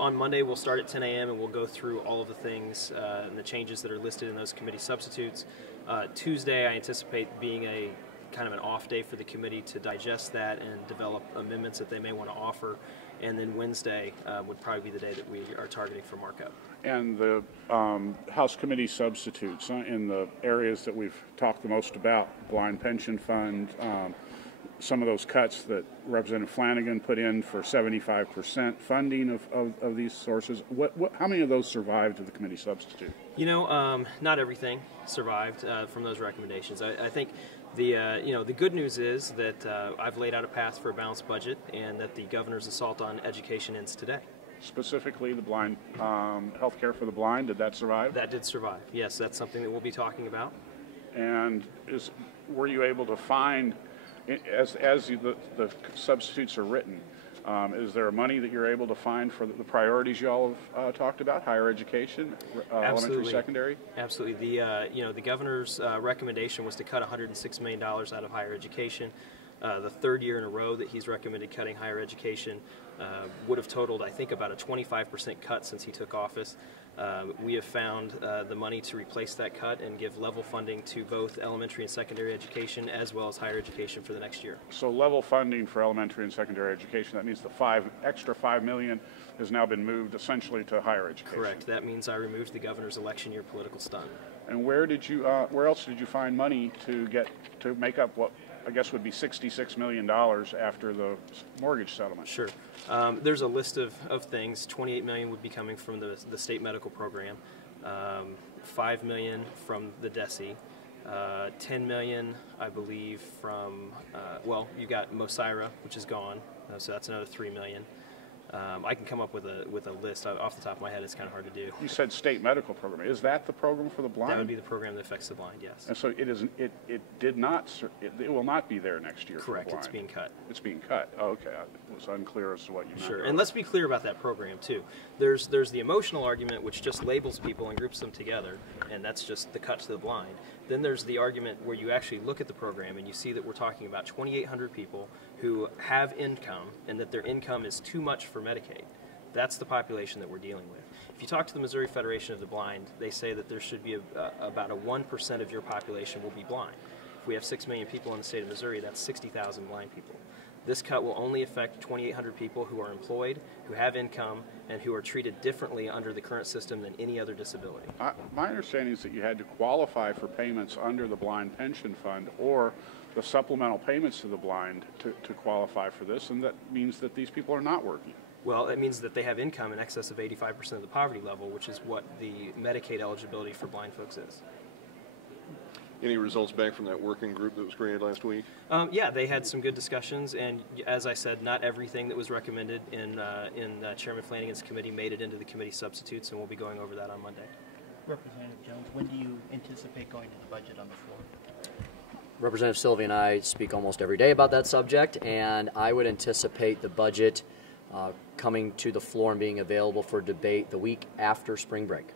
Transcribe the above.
On Monday, we'll start at 10 a.m. and we'll go through all of the things and the changes that are listed in those committee substitutes. Tuesday, I anticipate being a kind of an off day for the committee to digest that and develop amendments that they may want to offer. And then Wednesday would probably be the day that we are targeting for markup. And the House committee substitutes in the areas that we've talked the most about, blind pension fund, some of those cuts that Representative Flanagan put in for 75% funding of these sources. How many of those survived to the committee substitute? You know, not everything survived from those recommendations. I think the good news is that I've laid out a path for a balanced budget, and that the governor's assault on education ends today. Specifically, the blind health care for the blind, did that survive? That did survive. Yes, that's something that we'll be talking about. And were you able to find, as the substitutes are written, is there money that you're able to find for the priorities you all have talked about, higher education, elementary, secondary? Absolutely. The governor's recommendation was to cut $106 million out of higher education. The third year in a row that he's recommended cutting higher education would have totaled, I think, about a 25% cut since he took office. We have found the money to replace that cut and give level funding to both elementary and secondary education as well as higher education for the next year. So level funding for elementary and secondary education, that means the extra $5 million has now been moved essentially to higher education. Correct. That means I removed the governor's election year political stunt. And where else did you find money to make up what I guess would be $66 million after the mortgage settlement? Sure. There's a list of things. $28 million would be coming from the state medical program, $5 million from the DESE, $10 million, I believe, from, you got Mosira, which is gone, so that's another $3 million. I can come up with a list. Off the top of my head, it's kind of hard to do. You said state medical program. Is that the program for the blind? That would be the program that affects the blind, yes. And so it will not be there next year. Correct. For the blind. It's being cut. It's being cut. Oh, okay. It was unclear as to what you meant. Sure. And let's be clear about that program too. There's the emotional argument, which just labels people and groups them together, and that's just the cut to the blind. Then there's the argument where you actually look at the program and you see that we're talking about 2,800 people who have income and that their income is too much for Medicaid. That's the population that we're dealing with. If you talk to the Missouri Federation of the Blind, they say that there should be about a 1% of your population will be blind. If we have 6 million people in the state of Missouri, that's 60,000 blind people. This cut will only affect 2,800 people who are employed, who have income, and who are treated differently under the current system than any other disability. My understanding is that you had to qualify for payments under the Blind Pension Fund or the supplemental payments to the blind to qualify for this, and that means that these people are not working. Well, it means that they have income in excess of 85% of the poverty level, which is what the Medicaid eligibility for blind folks is. Any results back from that working group that was created last week? Yeah, they had some good discussions, and as I said, not everything that was recommended in Chairman Flanagan's committee made it into the committee substitutes, and we'll be going over that on Monday. Representative Jones, when do you anticipate going to the budget on the floor? Representative Sylvia and I speak almost every day about that subject, and I would anticipate the budget coming to the floor and being available for debate the week after spring break.